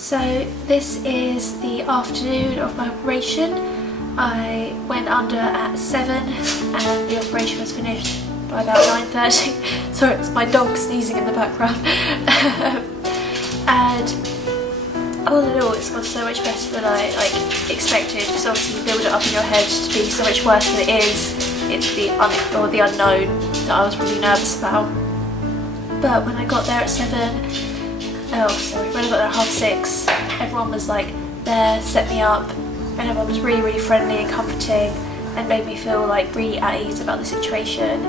So this is the afternoon of my operation. I went under at 7 and the operation was finished by about 9:30. Sorry, it's my dog sneezing in the background. And all in all, it's gone so much better than I expected, because obviously you build it up in your head to be so much worse than it is. It's the unknown that I was really nervous about. But when I got there at 7, when I got there at 6:30, everyone was like there, set me up, and everyone was really, really friendly and comforting and made me feel like really at ease about the situation.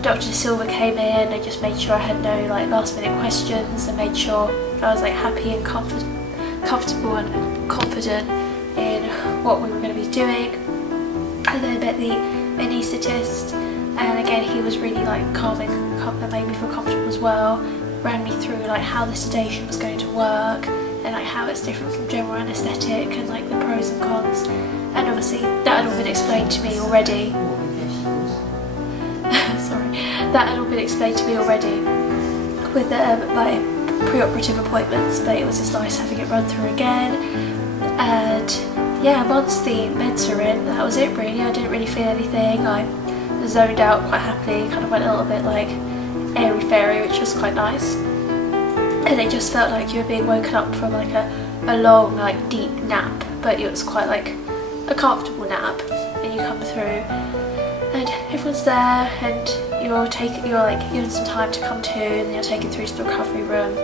Dr. De Silva came in and just made sure I had no like last minute questions, and made sure I was like happy and comfortable and confident in what we were going to be doing. And then I met the anaesthetist, and again he was really like calming, that made me feel comfortable as well. Ran me through like how the sedation was going to work and like how it's different from general anaesthetic and like the pros and cons. And obviously that had all been explained to me already. Sorry, that had all been explained to me already with my pre-operative appointments, but it was just nice having it run through again. And yeah, once the meds are in, that was it really. I didn't really feel anything. I zoned out quite happily, kind of went a little bit like airy-fairy, which was quite nice. And it just felt like you were being woken up from like a long like deep nap, but it was quite like a comfortable nap. And you come through and everyone's there, and you're like given some time to come to, and then you're taken through to the recovery room.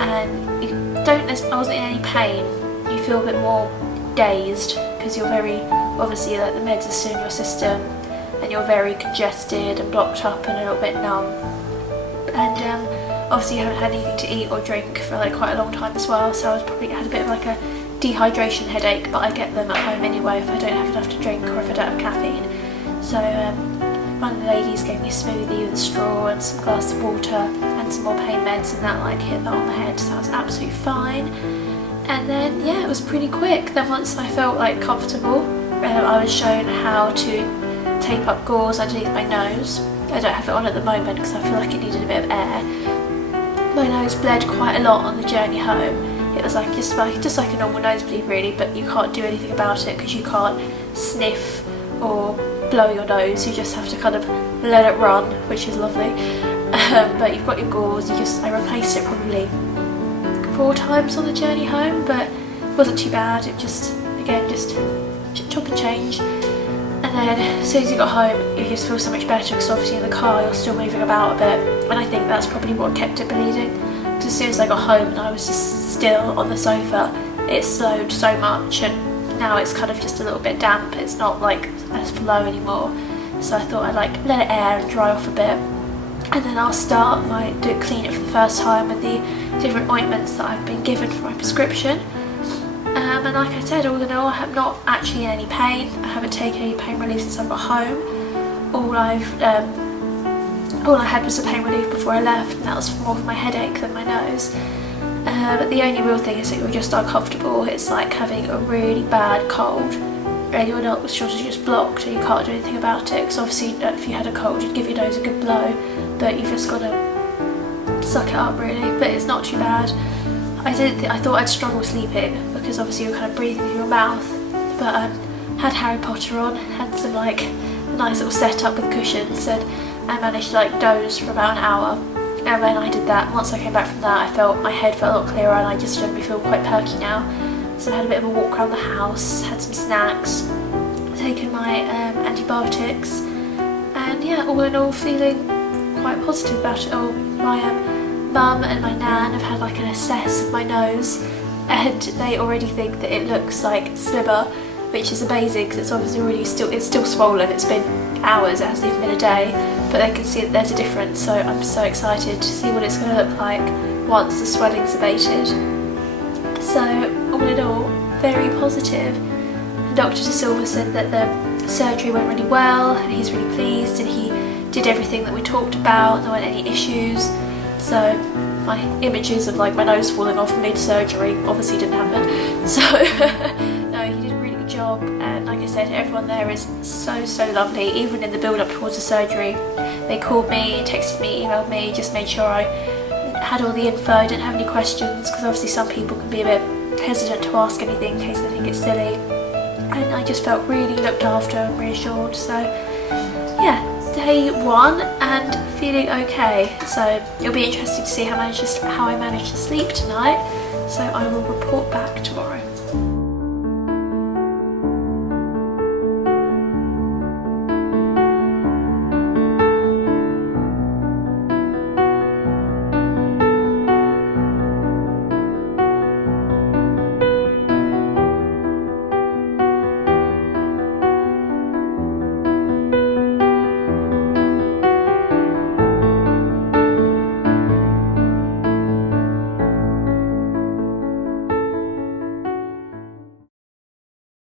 And I wasn't in any pain. You feel a bit more dazed because you're very, obviously like the meds are still in your system, and you're very congested and blocked up and a little bit numb. And obviously you haven't had anything to eat or drink for like quite a long time as well, so I was probably had a bit of like a dehydration headache, but I get them at home anyway if I don't have enough to drink or if I don't have caffeine. So one of the ladies gave me a smoothie with a straw and some glass of water and some more pain meds, and that like hit that on the head, so I was absolutely fine. And then yeah, it was pretty quick. Then once I felt like comfortable, I was shown how to tape up gauze underneath my nose. I don't have it on at the moment because I feel like it needed a bit of air. My nose bled quite a lot on the journey home. It was like just like a normal nosebleed really, but you can't do anything about it because you can't sniff or blow your nose. You just have to kind of let it run, which is lovely. But you've got your gauze. I replaced it probably 4 times on the journey home, but it wasn't too bad. It just chop and change. And then as soon as you got home, you just feel so much better, because obviously in the car you're still moving about a bit, and I think that's probably what kept it bleeding. Because as soon as I got home and I was just still on the sofa, it slowed so much, and now it's kind of just a little bit damp. It's not like as flow anymore. So I thought I'd like let it air and dry off a bit, and then I'll clean it for the first time with the different ointments that I've been given for my prescription. And like I said, all in all, I'm not actually in any pain. I haven't taken any pain relief since I got home. All I had was the pain relief before I left, and that was more for my headache than my nose. But the only real thing is that you're just uncomfortable. It's like having a really bad cold, and your nostrils are just blocked and you can't do anything about it. Because obviously if you had a cold, you'd give your nose a good blow, but you've just got to suck it up really. But it's not too bad. I thought I'd struggle sleeping because obviously you're kind of breathing through your mouth, but had Harry Potter on, had some like a nice little setup with cushions, and I managed to like doze for about an hour. And when I did that, once I came back from that, my head felt a lot clearer, and I just generally feel quite perky now. So I had a bit of a walk around the house, had some snacks, taken my antibiotics, and yeah, all in all feeling quite positive about it all. My mum and my nan have had like an assess of my nose, and they already think that it looks like sliver, which is amazing because it's obviously it's still swollen. It's been hours, it hasn't even been a day, but they can see that there's a difference. So I'm so excited to see what it's going to look like once the swelling's abated. So all in all, very positive. And Dr. De Silva said that the surgery went really well, and he's really pleased, and he did everything that we talked about. There weren't any issues. So my images of like my nose falling off mid-surgery obviously didn't happen. So no, he did a really good job, and like I said, everyone there is so lovely. Even in the build-up towards the surgery, they called me, texted me, emailed me, just made sure I had all the info, didn't have any questions, because obviously some people can be a bit hesitant to ask anything in case they think it's silly, and I just felt really looked after and reassured. So yeah, day 1 and feeling okay. So it'll be interesting to see how I managed to sleep tonight, so I will report back